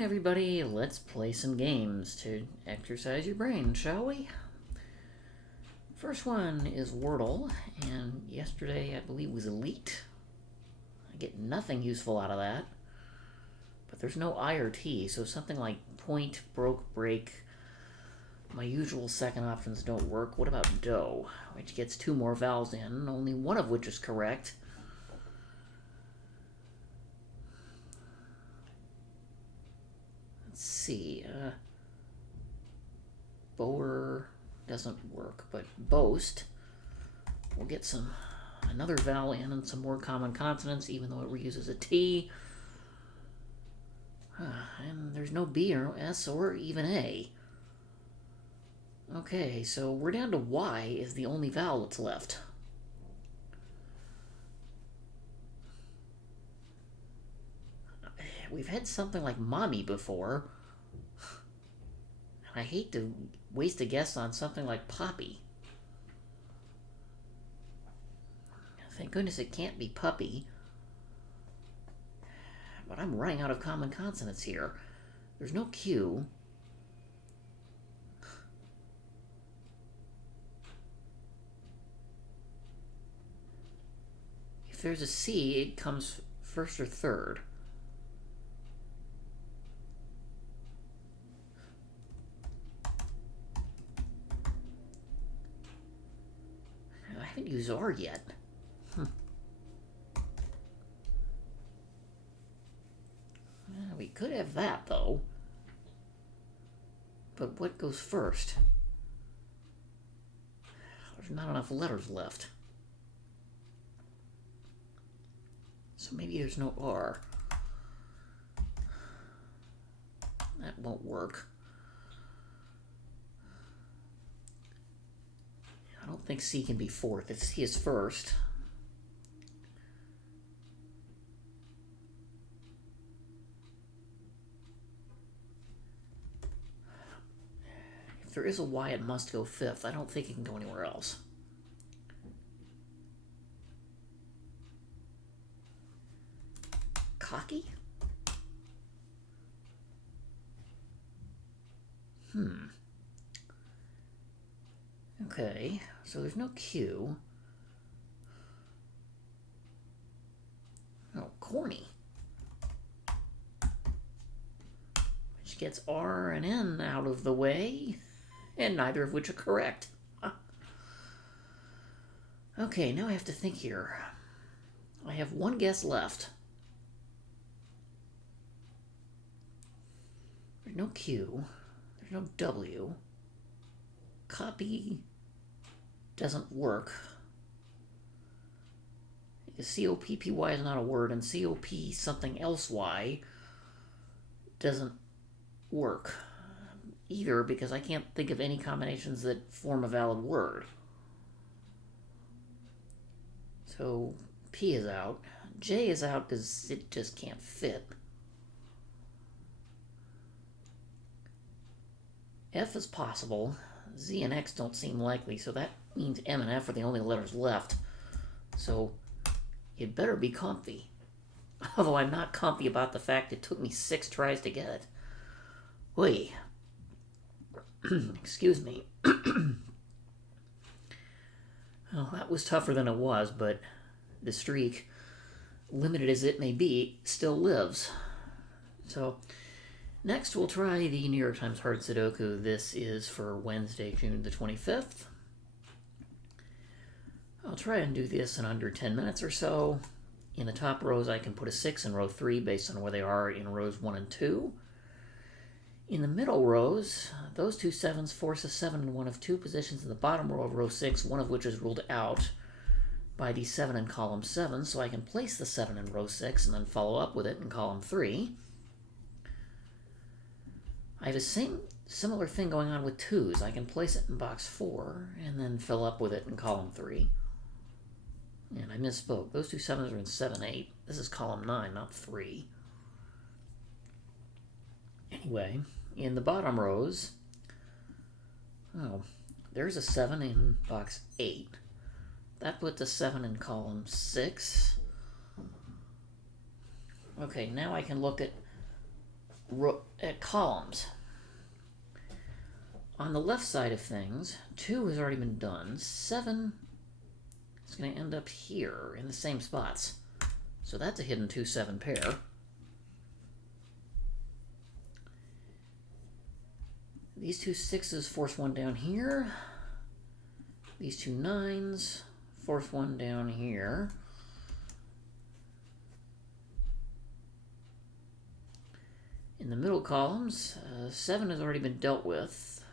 Everybody, let's play some games to exercise your brain, shall we? First one is Wordle, and yesterday I believe was Elite. I get nothing useful out of that, but there's no I or T, so something like point, broke, break. My usual second options don't work. What about dough, which gets two more vowels in, only one of which is correct? Let's see. Bower doesn't work, but boast. We'll get another vowel in and some more common consonants, even though it reuses a T. And there's no B or S or even A. Okay, so we're down to Y is the only vowel that's left. We've had something like mommy before. I hate to waste a guess on something like poppy. Thank goodness it can't be puppy. But I'm running out of common consonants here. There's no Q. If there's a C, it comes first or third. I haven't used R yet. We could have that, though. But what goes first? There's not enough letters left. So maybe there's no R. That won't work. I don't think C can be fourth. If C is first, if there is a Y, it must go fifth. I don't think it can go anywhere else. Cocky? Okay, so there's no Q. Oh, corny. Which gets R and N out of the way, and neither of which are correct. Okay, now I have to think here. I have one guess left. There's no Q. There's no W. Copy doesn't work. C-O-P-P-Y is not a word, and C-O-P something else Y doesn't work either, because I can't think of any combinations that form a valid word. So P is out. J is out because it just can't fit. F is possible. Z and X don't seem likely, so that means M and F are the only letters left. So it better be comfy. Although I'm not comfy about the fact it took me 6 tries to get it. Oy. Excuse me. Well, that was tougher than it was, but the streak, limited as it may be, still lives. So next, we'll try the New York Times Hard Sudoku. This is for Wednesday, June the 25th. I'll try and do this in under 10 minutes or so. In the top rows, I can put a 6 in row 3 based on where they are in rows 1 and 2. In the middle rows, those two 7s force a 7 in one of 2 positions in the bottom row of row 6, one of which is ruled out by the 7 in column 7, so I can place the 7 in row 6 and then follow up with it in column 3. I have a similar thing going on with 2s. I can place it in box 4 and then fill up with it in column 3. And I misspoke. Those two 7s are in 7, 8. This is column 9, not 3. Anyway, in the bottom rows, there's a 7 in box 8. That puts a 7 in column 6. Okay, now I can look at columns. On the left side of things, 2 has already been done. 7 is going to end up here in the same spots. So that's a hidden 2-7 pair. These 2 6s force one down here. These 2 9s force one down here. In the middle columns, 7 has already been dealt with.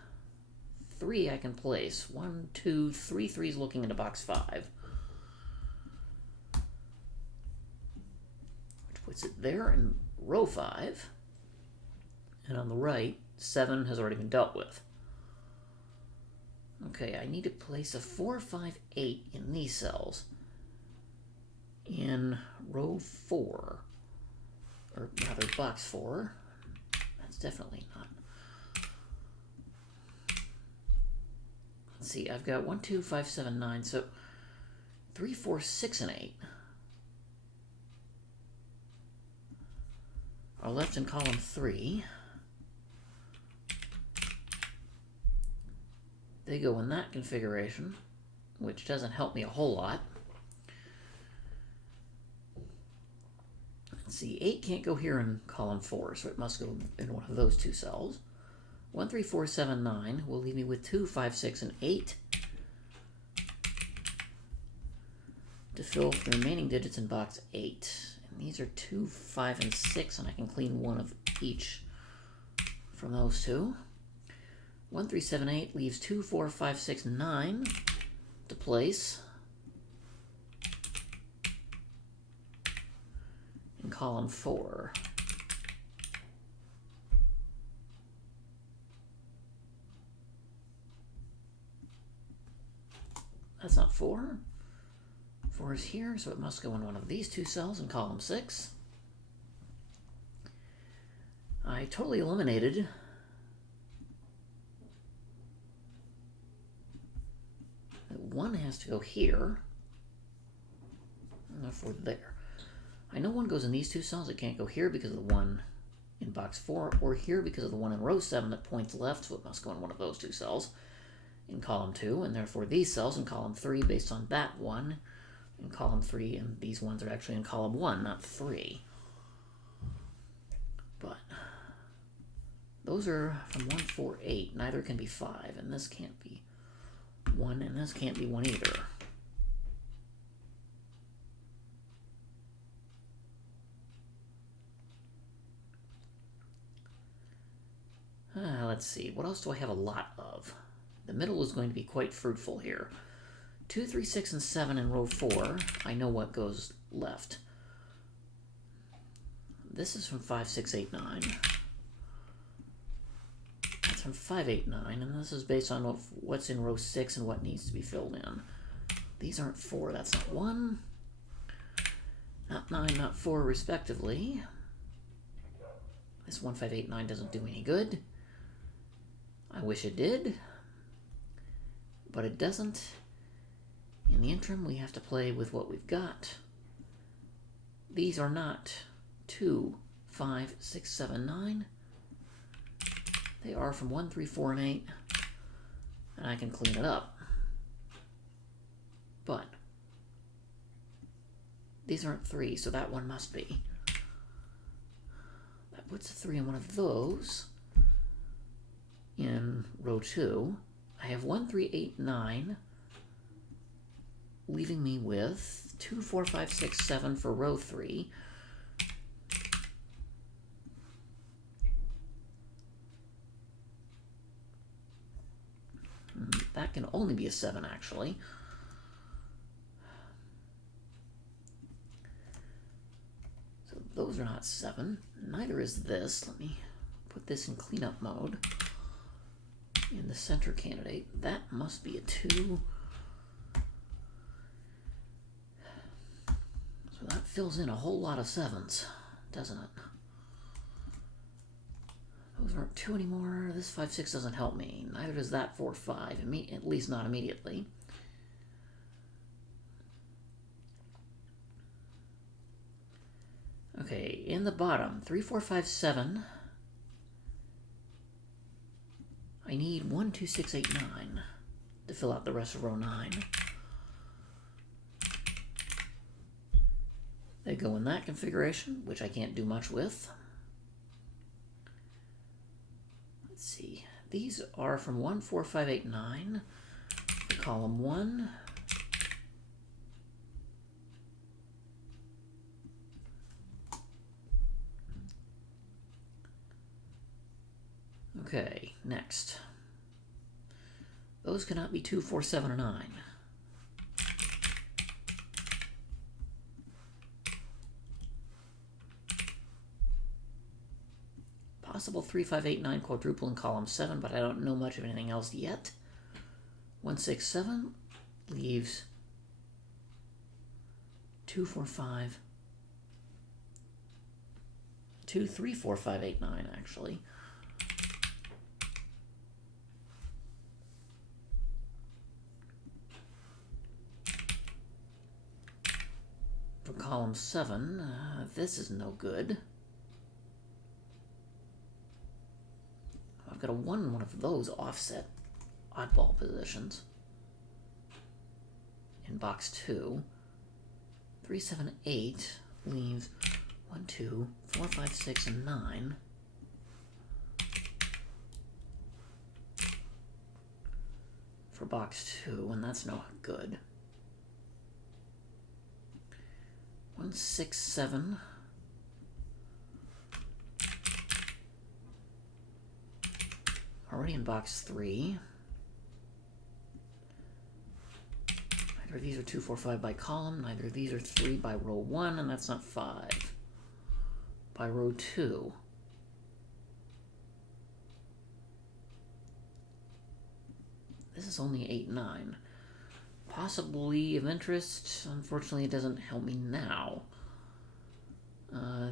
3 I can place. 1, 2, 3 3s looking into box 5. Which puts it there in row 5. And on the right, 7 has already been dealt with. Okay, I need to place a 4, 5, 8 in these cells. In row 4. Or rather, box 4. That's definitely not. Let's see, I've got 1, 2, 5, 7, 9, so 3, 4, 6, and 8 are left in column 3. They go in that configuration, which doesn't help me a whole lot. Let's see, 8 can't go here in column 4, so it must go in one of those 2 cells. 1, 3, 4, 7, 9 will leave me with 2, 5, 6, and 8 to fill the remaining digits in box 8. And these are 2, 5, and 6, and I can clean one of each from those 2. 1, 3, 7, 8 leaves 2, 4, 5, 6, 9 to place in column 4. That's not 4. 4 is here, so it must go in one of these 2 cells in column 6. I totally eliminated that 1 has to go here, and therefore there. I know 1 goes in these 2 cells. It can't go here because of the 1 in box 4, or here because of the 1 in row 7 that points left, so it must go in one of those 2 cells in column 2, and therefore these cells in column 3 based on that 1 in column 3, and these ones are actually in column 1, not 3. But those are from 1, 4, 8. Neither can be 5, and this can't be 1, and this can't be 1 either. Let's see, what else do I have a lot of? The middle is going to be quite fruitful here. 2, 3, 6, and 7 in row 4. I know what goes left. This is from 5, 6, 8, 9. That's from 5, 8, 9, and this is based on what's in row 6 and what needs to be filled in. These aren't 4. That's not 1, not 9, not 4, respectively. This 1, 5, 8, 9 doesn't do any good. I wish it did, but it doesn't. In the interim, we have to play with what we've got. These are not 2, 5, 6, 7, 9. They are from 1, 3, 4, and 8, and I can clean it up. But these aren't 3, so that one must be. That puts a 3 in one of those. In row 2, I have 1, 3, 8, 9, leaving me with 2, 4, 5, 6, 7 for row 3. That can only be a 7, actually. So those are not 7. Neither is this. Let me put this in cleanup mode. In the center candidate, that must be a 2. So that fills in a whole lot of 7s, doesn't it? Those aren't 2 anymore. This 5, 6 doesn't help me. Neither does that 4, 5, at least not immediately. Okay, in the bottom, 3, 4, 5, 7 I need 1, 2, 6, 8, 9 to fill out the rest of row 9. They go in that configuration, which I can't do much with. Let's see. These are from 1, 4, 5, 8, 9. Column 1. Okay, next. Those cannot be 2, 4, 7, or 9. Possible 3, 5, 8, 9 quadruple in column 7, but I don't know much of anything else yet. 1, 6, 7 leaves 2, 4, 5. 2, 3, 4, 5, 8, 9, actually. For column 7, this is no good. I've got a 1 in one of those offset oddball positions. In box 2, 3, 7, 8 leaves 1, 2, 4, 5, 6, and 9. For box 2, and that's no good. 1, 6, 7. Already in box 3. Neither of these are 2, 4, 5 by column. Neither of these are 3 by row 1, and that's not 5. By row 2. This is only 8, 9. Possibly of interest. Unfortunately, it doesn't help me now.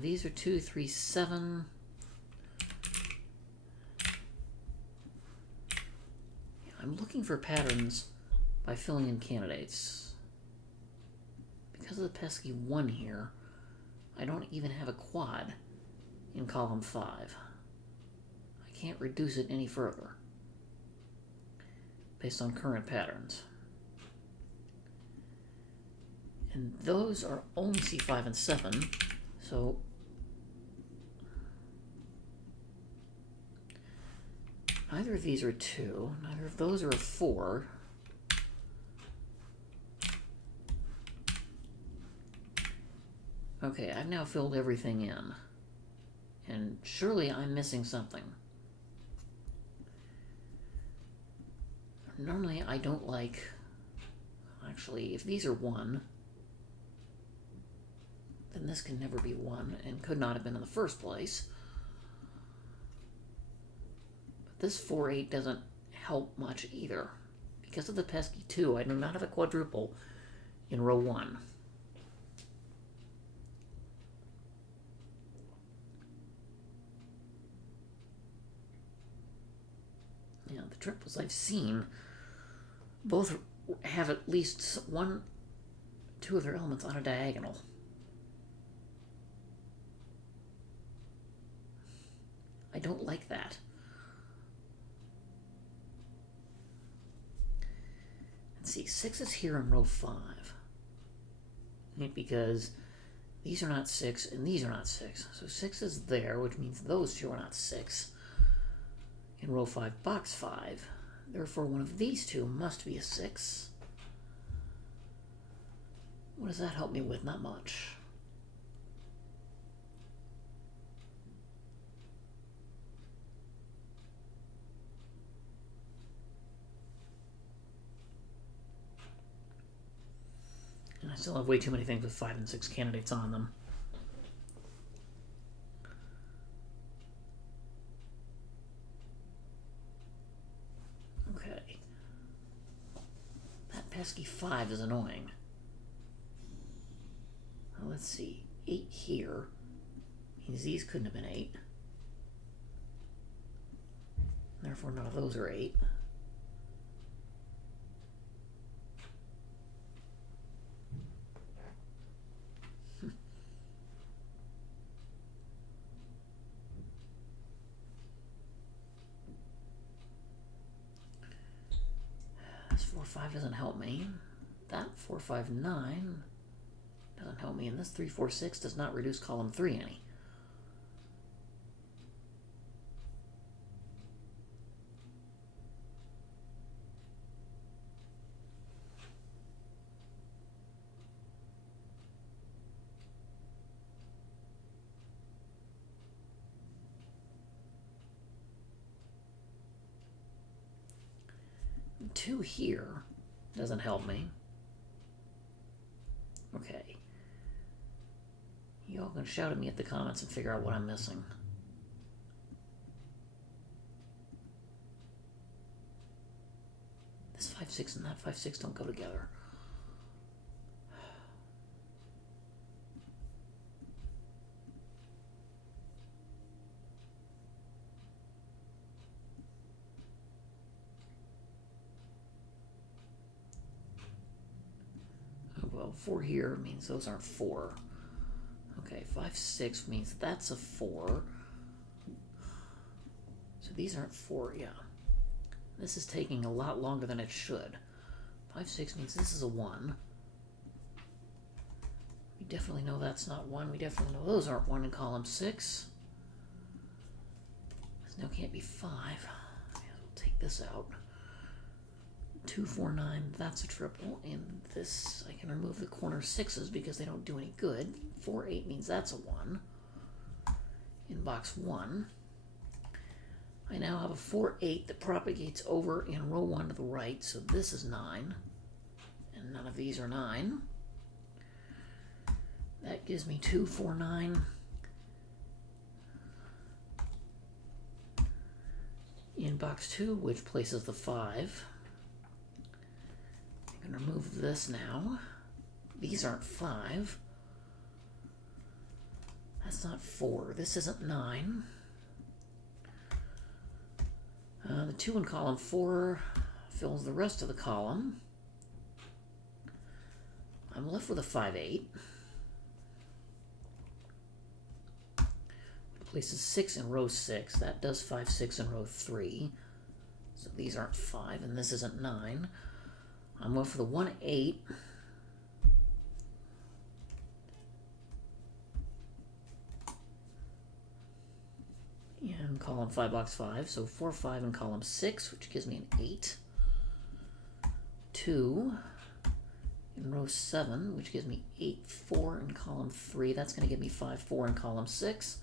These are 2, 3, 7. I'm looking for patterns by filling in candidates. Because of the pesky 1 here, I don't even have a quad in column 5. I can't reduce it any further based on current patterns. And those are only C5 and 7, so neither of these are 2, neither of those are a 4. Okay, I've now filled everything in. And surely I'm missing something. Normally I don't like... Actually, if these are 1, then this can never be 1 and could not have been in the first place. But this 4, 8 doesn't help much either. Because of the pesky 2, I do not have a quadruple in row 1. Yeah, the triples I've seen both have at least 1, 2 of their elements on a diagonal. I don't like that. Let's see, 6 is here in row 5. Because these are not 6 and these are not 6. So 6 is there, which means those two are not 6. In row 5, box 5. Therefore, one of these two must be a 6. What does that help me with? Not much. And I still have way too many things with 5 and 6 candidates on them. Okay. That pesky 5 is annoying. Well, let's see. 8 here means these couldn't have been 8. Therefore, none of those are 8. This 4, 5 doesn't help me. That 4, 5, 9 doesn't help me. And this 3, 4, 6 does not reduce column 3 any. Two here doesn't help me. Okay. You all can shout at me at the comments and figure out what I'm missing. This 5, 6 and that 5, 6 don't go together. Well, 4 here means those aren't 4. Okay, 5, 6 means that's a 4. So these aren't 4, yeah. This is taking a lot longer than it should. 5, 6 means this is a 1. We definitely know that's not 1. We definitely know those aren't 1 in column 6. This now can't be 5. We'll take this out. 2, 4, 9, that's a triple, and this, I can remove the corner 6s because they don't do any good. 4, 8 means that's a 1 in box 1. I now have a 4, 8 that propagates over in row 1 to the right, so this is 9, and none of these are 9. That gives me 2, 4, 9. In box 2, which places the 5. I can remove this now. These aren't 5. That's not 4. This isn't 9. The 2 in column 4 fills the rest of the column. I'm left with a 5, 8. It places 6 in row 6. That does 5, 6 in row 3. So these aren't 5, and this isn't 9. I'm left with a 1, 8. In column 5, box 5. So 4, 5 in column 6, which gives me an 8. 2 in row 7, which gives me 8, 4 in column 3. That's going to give me 5, 4 in column 6.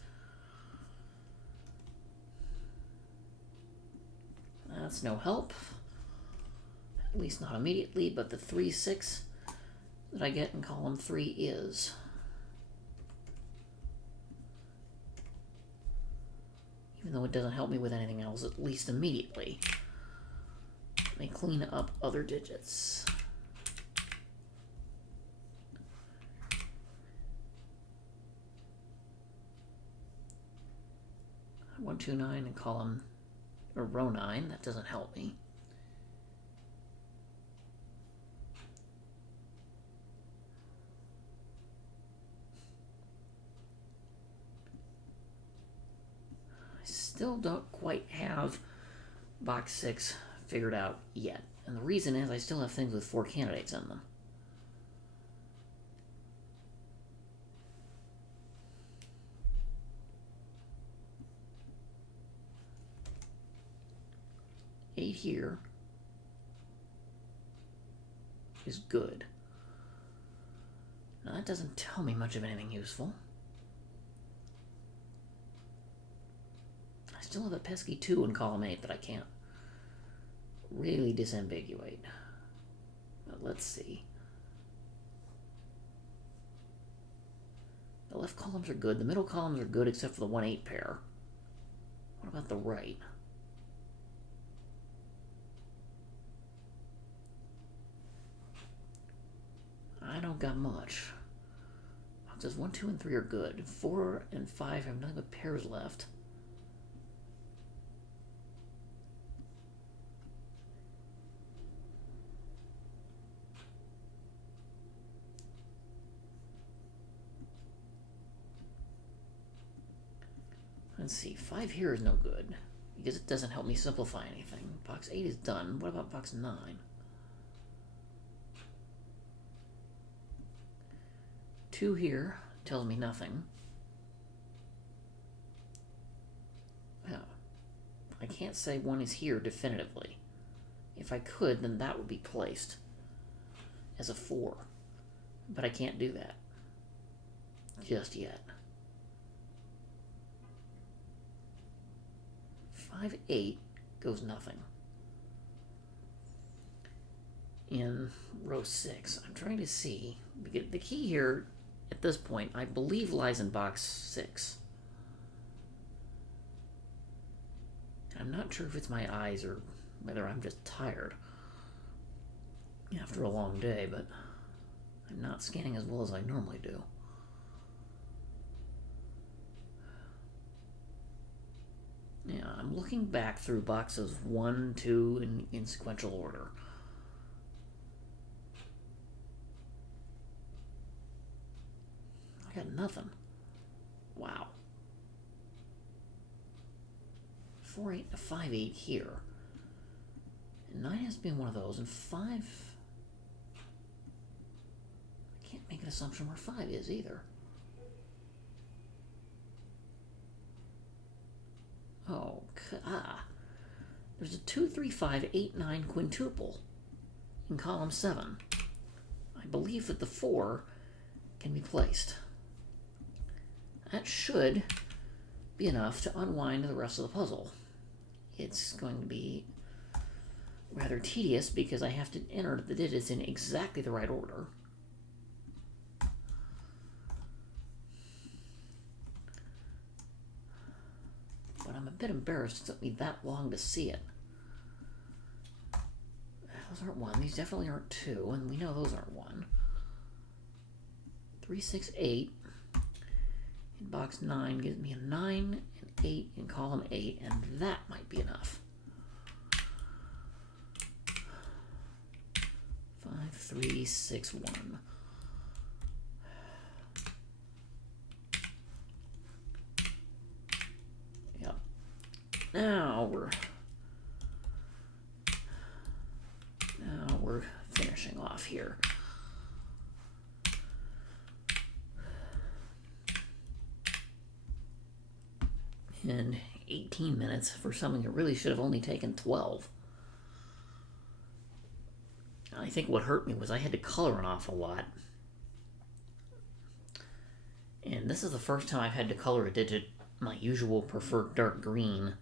That's no help. At least not immediately, but the 3, 6 that I get in column 3 is. Even though it doesn't help me with anything else, at least immediately. Let me clean up other digits. I 1, 2, 9 in column, or row 9. That doesn't help me. Still don't quite have box 6 figured out yet. And the reason is I still have things with 4 candidates in them. Eight here is good. Now that doesn't tell me much of anything useful. Still have a pesky 2 in column 8 that I can't really disambiguate. But let's see. The left columns are good. The middle columns are good except for the 1, 8 pair. What about the right? I don't got much. Boxes 1, 2, and 3 are good. 4 and 5 have nothing but pairs left. Let's see, 5 here is no good, because it doesn't help me simplify anything. Box 8 is done. What about box 9? 2 here tells me nothing. Well, I can't say 1 is here definitively. If I could, then that would be placed as a 4. But I can't do that just yet. 5, 8 goes nothing. In row 6, I'm trying to see, because the key here at this point, I believe, lies in box 6. I'm not sure if it's my eyes or whether I'm just tired after a long day, but I'm not scanning as well as I normally do. Yeah, I'm looking back through boxes 1, 2 in sequential order. I got nothing. Wow. 4, 8, and 5, 8 here. And 9 has to be one of those, and 5... I can't make an assumption where 5 is either. Oh, there's a 2, 3, 5, 8, 9 quintuple in column 7. I believe that the 4 can be placed. That should be enough to unwind the rest of the puzzle. It's going to be rather tedious because I have to enter the digits in exactly the right order. But I'm a bit embarrassed it took me that long to see it. Those aren't 1. These definitely aren't 2, and we know those aren't 1. 3, 6, 8 in box 9 gives me a 9 and 8 in column 8, and that might be enough. 5, 3, 6, 1. Yep. Now we're finishing off here. And 18 minutes for something that really should have only taken 12. I think what hurt me was I had to color an awful lot. And this is the first time I've had to color a digit my usual preferred dark green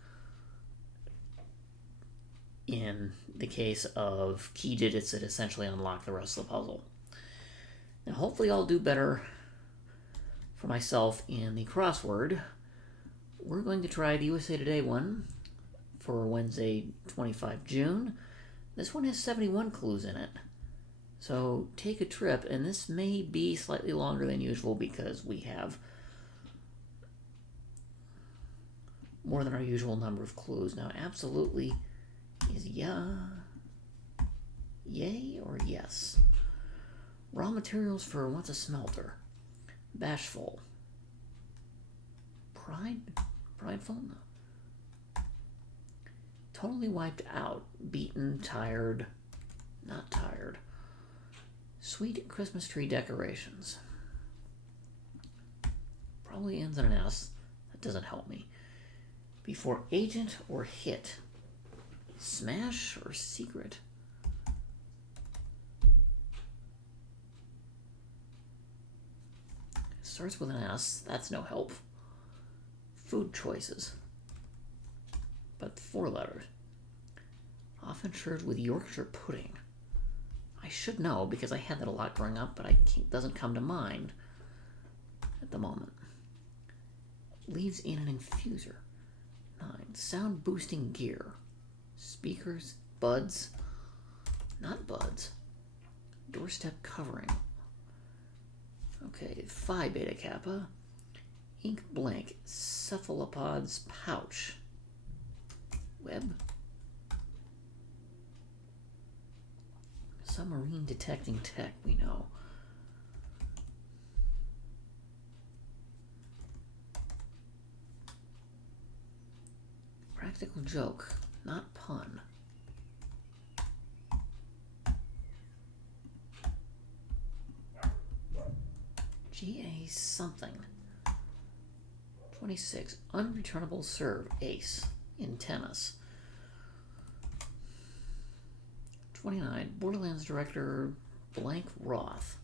in the case of key digits that essentially unlock the rest of the puzzle. Now hopefully I'll do better for myself in the crossword. We're going to try the USA Today one for Wednesday, 25 June. This one has 71 clues in it. So take a trip, and this may be slightly longer than usual because we have more than our usual number of clues. Now, absolutely is yay or yes? Raw materials for what's a smelter? Bashful. Prideful? No. Totally wiped out. Beaten, tired, not tired. Sweet Christmas tree decorations. Probably ends in an S. That doesn't help me. Before agent or hit. Smash or secret. Starts with an S. That's no help. Food choices. But 4 letters. Often served with Yorkshire pudding. I should know because I had that a lot growing up, but it doesn't come to mind at the moment. Leaves in an infuser. 9. Sound boosting gear. Speakers, buds, not buds. Doorstep covering. Okay, Phi Beta Kappa. Ink blank. Cephalopods pouch. Web. Submarine detecting tech, we know. Practical joke, not pun. GA something. 26. Unreturnable serve. Ace. In tennis. 29. Borderlands director blank Roth.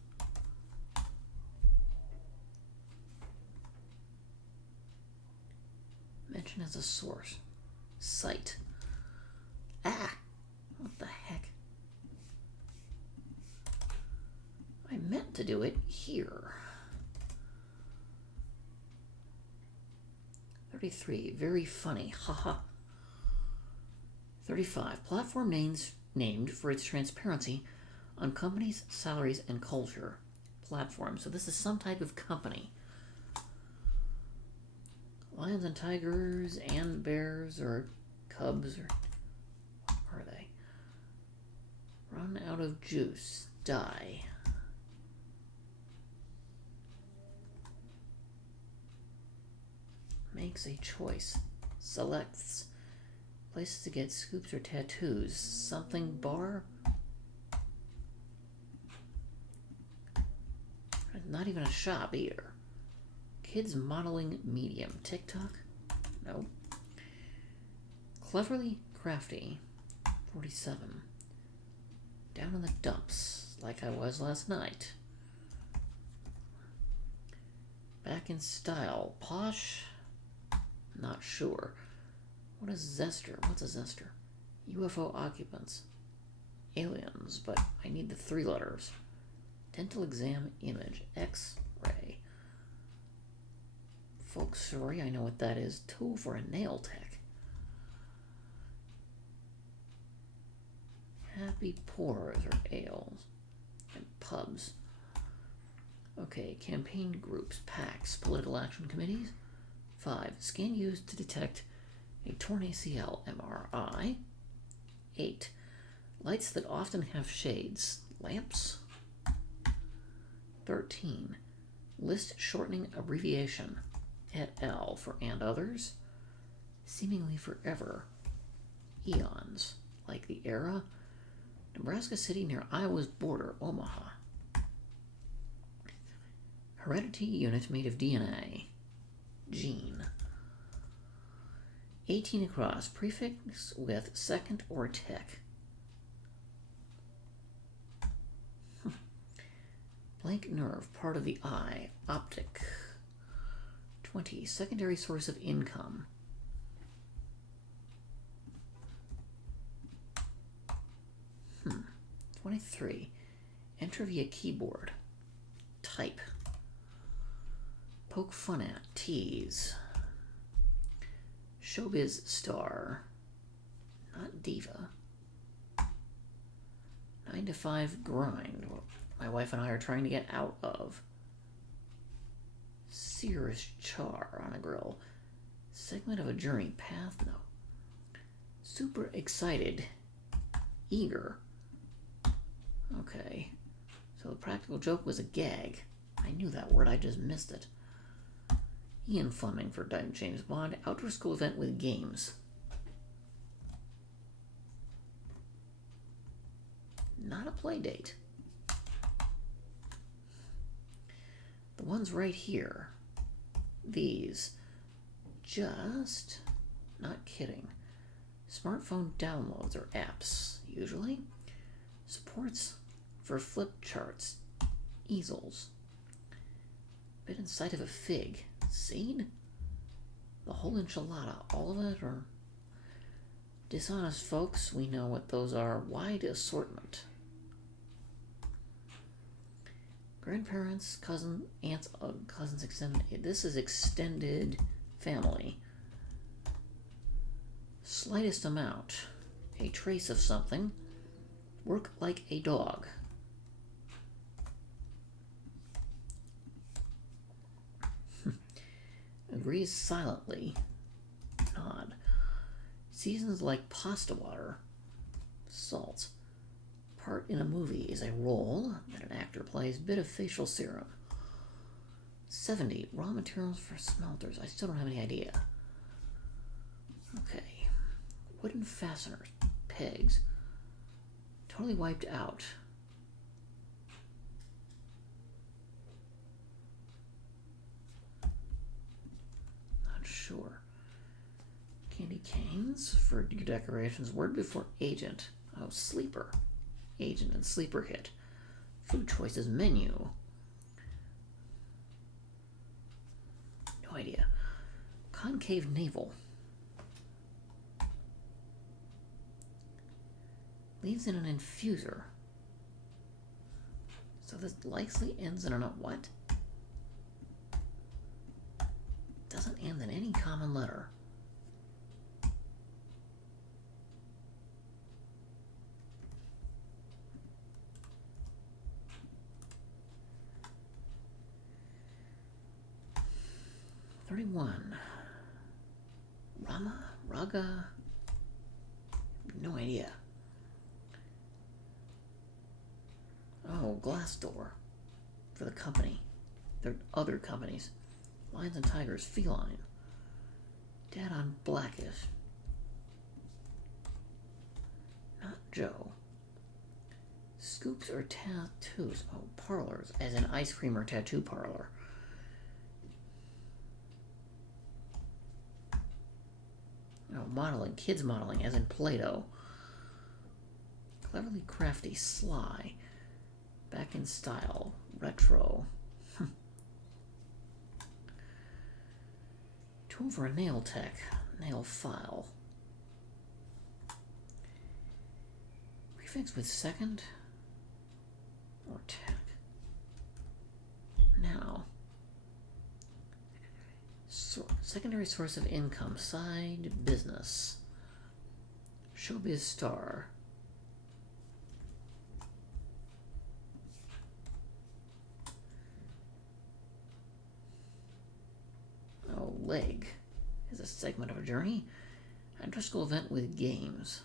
Mention as a source. Site. Ah! What the heck? I meant to do it here. 33. Very funny. Haha. 35. Platform names named for its transparency on companies, salaries, and culture. Platform. So this is some type of company. Lions and tigers and bears or cubs or what are they? Run out of juice. Die. Makes a choice. Selects. Places to get scoops or tattoos. Something bar? Not even a shop either. Kids modeling medium. TikTok? No. Cleverly crafty. 47. Down in the dumps, like I was last night. Back in style. Posh? Not sure. What is Zester? What's a Zester? UFO occupants. Aliens, but I need the 3 letters. Dental exam image. X-ray. Folk story, I know what that is. Tool for a nail tech. Happy pours or ales. And pubs. Okay, campaign groups, PACs, political action committees. 5. Scan used to detect a torn ACL, MRI. 8. Lights that often have shades, lamps. 13. List shortening abbreviation, et al. For and others. Seemingly forever. Eons, like the era. Nebraska City near Iowa's border, Omaha. Heredity unit made of DNA. Gene. 18 across, prefix with second or tech. Blank nerve, part of the eye, optic. 20, secondary source of income. 23, enter via keyboard. Type. Poke fun at, tease. Showbiz star, not diva. 9 to 5 grind, what my wife and I are trying to get out of. Sears char on a grill. Segment of a journey, path, no. Super excited, eager. Okay, so the practical joke was a gag. I knew that word, I just missed it. Ian Fleming for James Bond. Outdoor school event with games. Not a play date. The ones right here. These. Just. Not kidding. Smartphone downloads or apps, usually. Supports for flip charts. Easels. Bit inside of a fig. Seed? The whole enchilada, all of it, or dishonest folks, we know what those are. Wide assortment. Grandparents, cousin, aunts, cousins, extended. This is extended family. Slightest amount. A trace of something. Work like a dog. Agrees silently. Nod. Seasons like pasta water. Salt. Part in a movie is a role that an actor plays. Bit of facial serum. 70. Raw materials for smelters. I still don't have any idea. Okay. Wooden fasteners. Pegs. Totally wiped out. sure. Candy canes for your decorations. Word before agent. Oh, sleeper. Agent and sleeper hit. Food choices menu. No idea. Concave navel. Leaves in an infuser. So this likely ends in a what? Doesn't end in any common letter. Rama? Raga? No idea. Oh, glass door. For the company. They're other companies. Lions and tigers, feline. Dad on blackish. Not Joe. Scoops or tattoos. Oh, parlors, as in ice cream or tattoo parlor. Oh, modeling, kids modeling, as in Play-Doh. Cleverly crafty, sly. Back in style, retro. Tool for a nail tech, nail file. Prefix with second or tech. Now. Secondary source of income, side business. Showbiz star. Oh, leg is a segment of a journey. After-school event with games.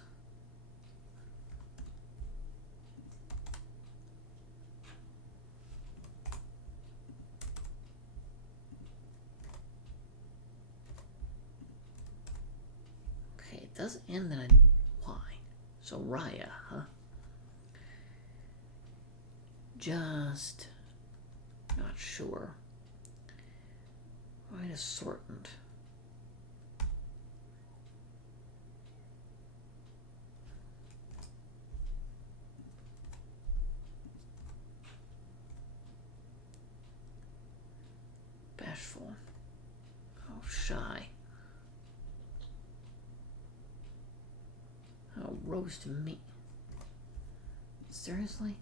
Okay, it does end in a Y. So Raya, huh? Just not sure. Right assortment. Bashful. Oh, shy. Oh, roast meat. Seriously?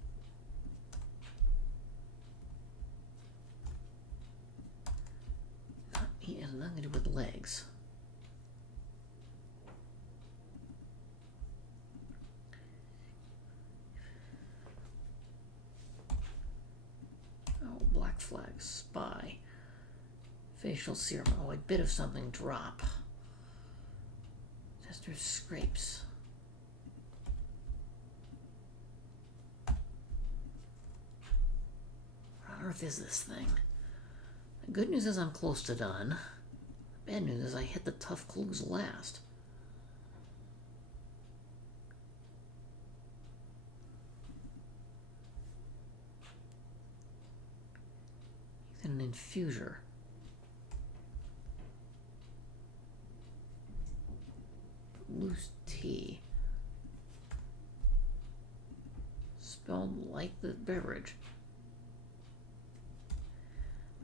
Not meat has nothing to do with legs. Oh, black flag. Spy. Facial serum. Oh, a bit of something drop. Tester scrapes. What on earth is this thing? The good news is I'm close to done. The bad news is I hit the tough clues last. He's in an infuser. Loose tea. Spelled like the beverage.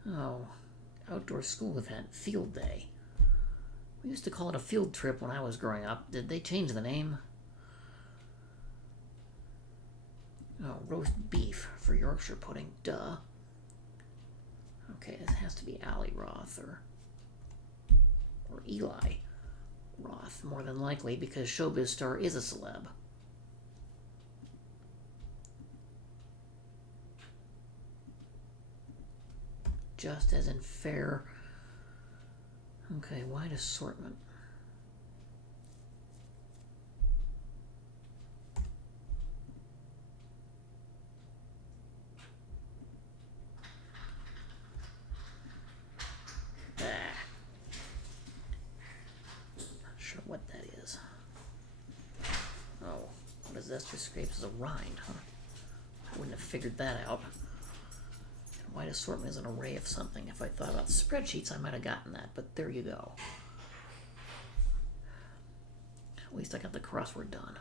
Oh, outdoor school event, field day. We used to call it a field trip when I was growing up. Did they change the name? Oh, roast beef for Yorkshire pudding. Duh. Okay, this has to be Ali Roth or Eli Roth, more than likely, because Showbiz Star is a celeb. Just as in fair. Okay, wide assortment. Not sure what that is. Oh, what is this? Just scrapes as a rind, huh? I wouldn't have figured that out. Wide assortment is an array of something. If I thought about spreadsheets, I might have gotten that, but there you go. At least I got the crossword done.